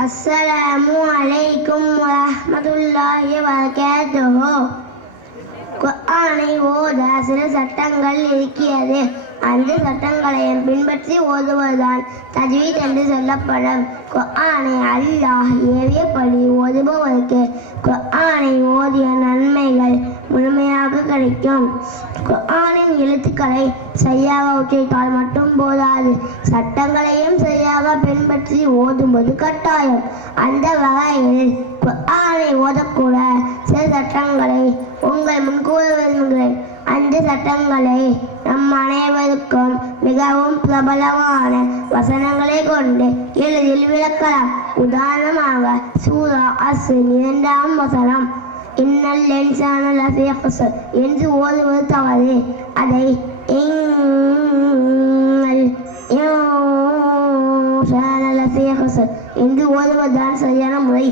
அஸ்ஸலாமு அலைக்கும் வரஹ்மத்துல்லாஹி வபரகாத்துஹு. குர்ஆனை ஓத சில சட்டங்கள் இருக்கிறது. அந்த சட்டங்களையும் பின்பற்றி ஓதுவதுதான் தஜ்வீத் என்று சொல்லப்படும். குர்ஆனை அல்லாஹ் ஏவியபடி ஓதுபவருக்கு குர்ஆனை ஓதிய நன்மைகள் முழுமையாக கிடைக்கும். குர்ஆனின் எழுத்துக்களை சரியாக உச்சரித்தால் மட்டும் போதாது, சட்டங்களையும் சரியாக பின்பற்றி ஓதுவது கட்டாயம். அந்த வகையில் குர்ஆனை ஓதக்கூட சில சட்டங்களை உங்கள் முன்கூற விரும்புகிறேன். அந்த சட்டங்களை நம் அனைவருக்கும் மிகவும் பிரபலமான வசனங்களை கொண்டு எளிதில் விளக்கலாம். உதாரணமாக சூரா அஸ்ர் 2ஆம் வசனம், இன்னல் இன்சான லஃபீ குஸ்ர் என்று ஓதுவது தவறு. அதை இன்னல் இன்சான லஃபீ குஸ்ர் என்று ஓதுவதுதான் சரியான முறை.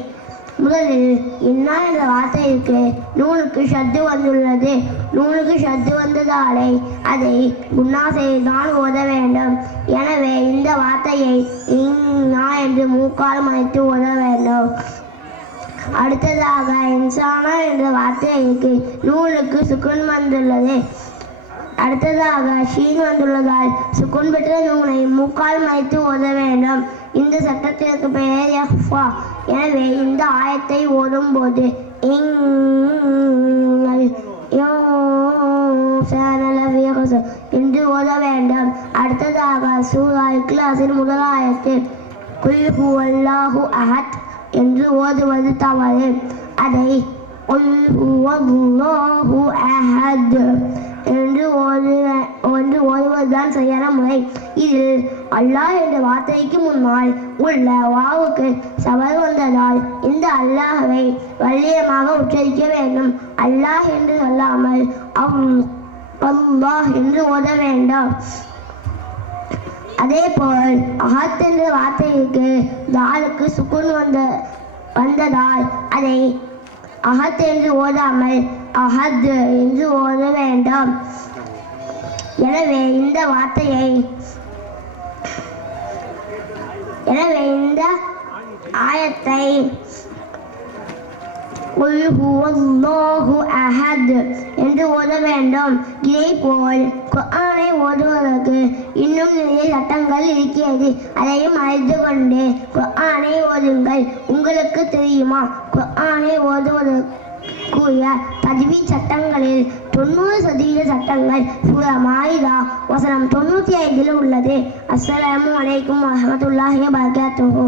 முதலில் இன்னா என்ற வார்த்தைக்கு நூலுக்கு ஷத்து வந்துள்ளது. நூலுக்கு ஷத்து வந்ததாலே அதை குன்னா செய்துதான் ஓத வேண்டும். எனவே இந்த வார்த்தையை இன்னா என்று மூக்கால் மறைத்து ஓத வேண்டும். அடுத்ததாக இன்சானா என்ற வார்த்தைக்கு நூலுக்கு சுக்குன் வந்துள்ளது. அடுத்ததாக ஷீன் வந்துள்ளதால் சுக்குன் பெற்ற நூனை மூக்கால் மறைத்து ஓத வேண்டும். இந்த சட்டத்திற்கு பெயர் யஹ்ஃபா. எனவே இந்த ஆயத்தை ஓதும் போது என்று ஓத வேண்டும். அடுத்ததாக சூரா இக்லாஸின் முதல் ஆயத்தில் குல் ஹுவல்லாஹு அஹத் என்று ஓதுவது தவறு. அதை குல் ஹுவல்லாஹு அஹத் என்று ஓதுவதுதான் சரியான முறை. இதில் அல்லாஹ் என்ற வார்த்தைக்கு முன்னால் உள்ள வாவுக்கு சபர் வந்ததால் இந்த அல்லாஹ்வை வல்லியமாக உச்சரிக்க வேண்டும். அல்லாஹ் என்று சொல்லாமல் அல்லாஹ் என்று ஓத வேண்டும். அதே போல் அஹத் என்ற வார்த்தைக்கு தாலுக்கு சுக்குன் வந்ததால் அதை அஹத் என்று ஓதாமல் அஹத் என்று ஓத வேண்டும். எனவே இந்த ஆயத்தை குல் ஹுவல்லாஹு அஹத் என்று ஓத வேண்டும். இதேபோல் குர்ஆனை ஓதுவதற்கு இன்னும் நிறைய சட்டங்கள் இருக்கிறது. அதையும் அறிந்து கொண்டு குர்ஆனை ஓதுங்கள். உங்களுக்கு தெரியுமா, குர்ஆனை ஓதுவதற்குரிய தஜ்வீத் சட்டங்களில் 90% சட்டங்கள் சூரா மாயிதா வசனம் 95 உள்ளது. அஸ்ஸலாமு அலைக்கும் வரஹ்மத்துல்லாஹி வபரகாத்துஹு.